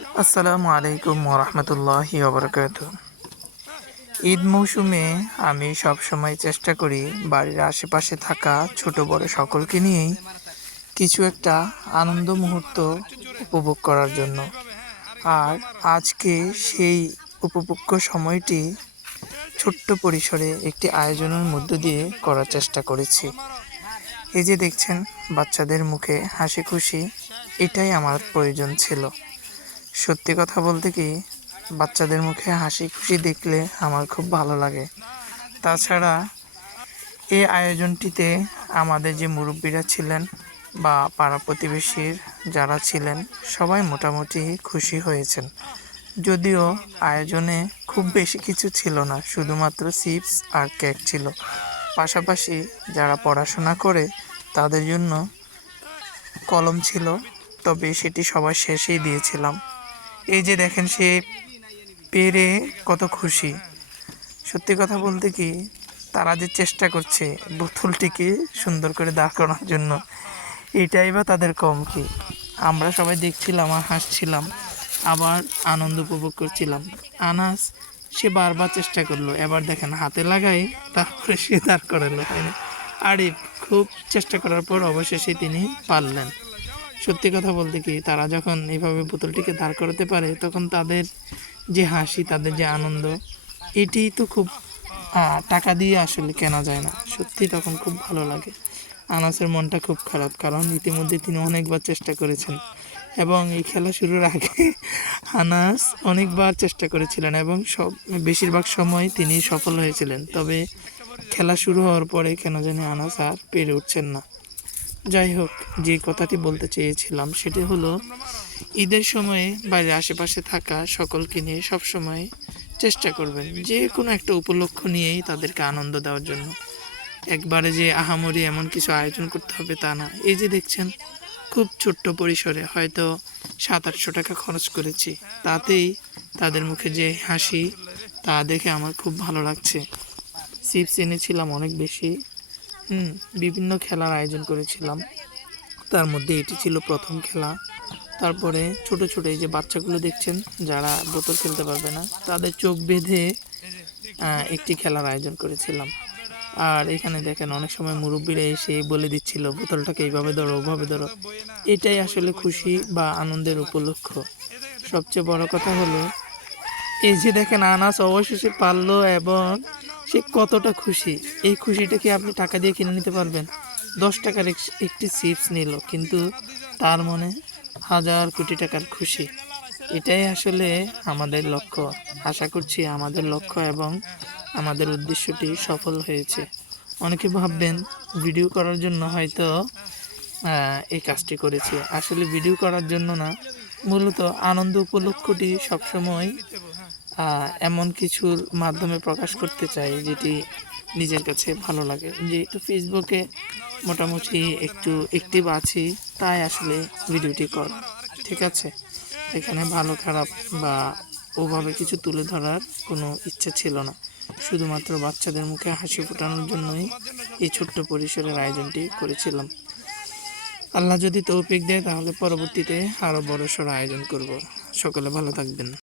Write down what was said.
আসসালামু আলাইকুম ওরহমতুল্লাহি ওবরকাত ঈদ মৌসুমে আমি সব সময় চেষ্টা করি বাড়ির আশেপাশে থাকা ছোট বড় সকলকে নিয়েই কিছু একটা আনন্দ মুহূর্ত উপভোগ করার জন্য। আর আজকে সেই উপভোগ্য সময়টি ছোট্ট পরিসরে একটি আয়োজনের মধ্য দিয়ে করার চেষ্টা করেছি। এই যে দেখছেন, বাচ্চাদের মুখে হাসি খুশি, এটাই আমার প্রয়োজন ছিল। সত্যি কথা বলতে কি, বাচ্চাদের মুখে হাসি খুশি দেখলে আমার খুব ভালো লাগে। তাছাড়া এই আয়োজনটিতে আমাদের যে মুরব্বীরা ছিলেন বা পাড়া প্রতিবেশীর যারা ছিলেন, সবাই মোটামুটি খুশি হয়েছেন। যদিও আয়োজনে খুব বেশি কিছু ছিল না, শুধুমাত্র চিপস আর কেক ছিল। পাশাপাশি যারা পড়াশোনা করে, তাদের জন্য কলম ছিল, তবে সেটি সবার শেষেই দিয়েছিলাম। এই যে দেখেন সে পেরে কত খুশি। সত্যি কথা বলতে কি, তারা যে চেষ্টা করছে বোতলটিকে সুন্দর করে দাঁড় করানোর জন্য, এটাই বা তাদের কম কি? আমরা সবাই দেখছিলাম আর হাসছিলাম, আবার আনন্দ উপভোগ করছিলাম। আনাস, সে বারবার চেষ্টা করল, এবার দেখেন হাতে লাগাই, তারপরে সে দাঁড় করালো আরিফ, খুব চেষ্টা করার পর অবশেষে তিনি পারলেন। সত্যি কথা বলতে কি, তারা যখন এইভাবে বোতলটিকে দাঁড় করাতে পারে, তখন তাদের যে হাসি, তাদের যে আনন্দ, এটি তো খুব টাকা দিয়ে আসলে কেনা যায় না। সত্যি তখন খুব ভালো লাগে। আনাসের মনটা খুব খারাপ, কারণ ইতিমধ্যে তিনি অনেকবার চেষ্টা করেছেন। এবং এই খেলা শুরুর আগে আনাস অনেকবার চেষ্টা করেছিলেন এবং সব, বেশিরভাগ সময় তিনি সফল হয়েছিলেন। তবে খেলা শুরু হওয়ার পরে কেন জানি আনাস আর পেরে উঠছেন না। যাই হোক, যে কথাটি বলতে চেয়েছিলাম সেটি হলো, ঈদের সময়ে বাড়ির আশেপাশে থাকা সকলকে নিয়ে সব সময় চেষ্টা করবেন যে কোনো একটা উপলক্ষ নিয়েই তাদেরকে আনন্দ দেওয়ার জন্য। একবারে যে আহামরি এমন কিছু আয়োজন করতে হবে তা না। এই যে দেখছেন, খুব ছোট্ট পরিসরে হয়তো সাত আটশো টাকা খরচ করেছি। তাতেই তাদের মুখে যে হাসি, তা দেখে আমার খুব ভালো লাগছে। চিপস এনেছিলাম অনেক বেশি। বিভিন্ন খেলার আয়োজন করেছিলাম। তার মধ্যে এটি ছিল প্রথম খেলা। তারপরে ছোট ছোট এই যে বাচ্চাগুলো দেখছেন, যারা বোতল খেলতে পারবে না, তাদের চোখ বেঁধে একটি খেলার আয়োজন করেছিলাম। আর এখানে দেখেন অনেক সময় মুরব্বীরা এসে বলে দিচ্ছিল, বোতলটাকে এইভাবে ধরো, ওভাবে ধরো। এটাই আসলে খুশি বা আনন্দের উপলক্ষ। সবচেয়ে বড় কথা হলো এই যে দেখেন আনাস অবশেষে পারল এবং সে কতটা খুশি। এই খুশিটা কি আপনি টাকা দিয়ে কিনে নিতে পারবেন? দশ টাকার একটি চিপস নিল, কিন্তু তার মনে হাজার কোটি টাকার খুশি। এটাই আসলে আমাদের লক্ষ্য। আশা করছি আমাদের লক্ষ্য এবং আমাদের উদ্দেশ্যটি সফল হয়েছে। অনেকে ভাববেন, ভিডিও করার জন্য হয়তো এই কাজটি করেছি। আসলে ভিডিও করার জন্য না, মূলত আনন্দ উপলক্ষটি সবসময় এমন কিছুর মাধ্যমে প্রকাশ করতে চাই যেটি নিজের কাছে ভালো লাগে। যেহেতু ফেসবুকে মোটামুটি একটু অ্যাক্টিভ আছি, তাই আসলে ভিডিওটি কর। ঠিক আছে? এখানে ভালো, খারাপ বা ওভাবে কিছু তুলে ধরার কোনো ইচ্ছা ছিল না। শুধুমাত্র বাচ্চাদের মুখে হাসি ফোটানোর জন্যই এই ছোট্ট পরিসরের আয়োজনটি করেছিলাম। আল্লাহ যদি তৌফিক দেয়, তাহলে পরবর্তীতে আরও বড়সড় আয়োজন করব। সকলে ভালো থাকবেন।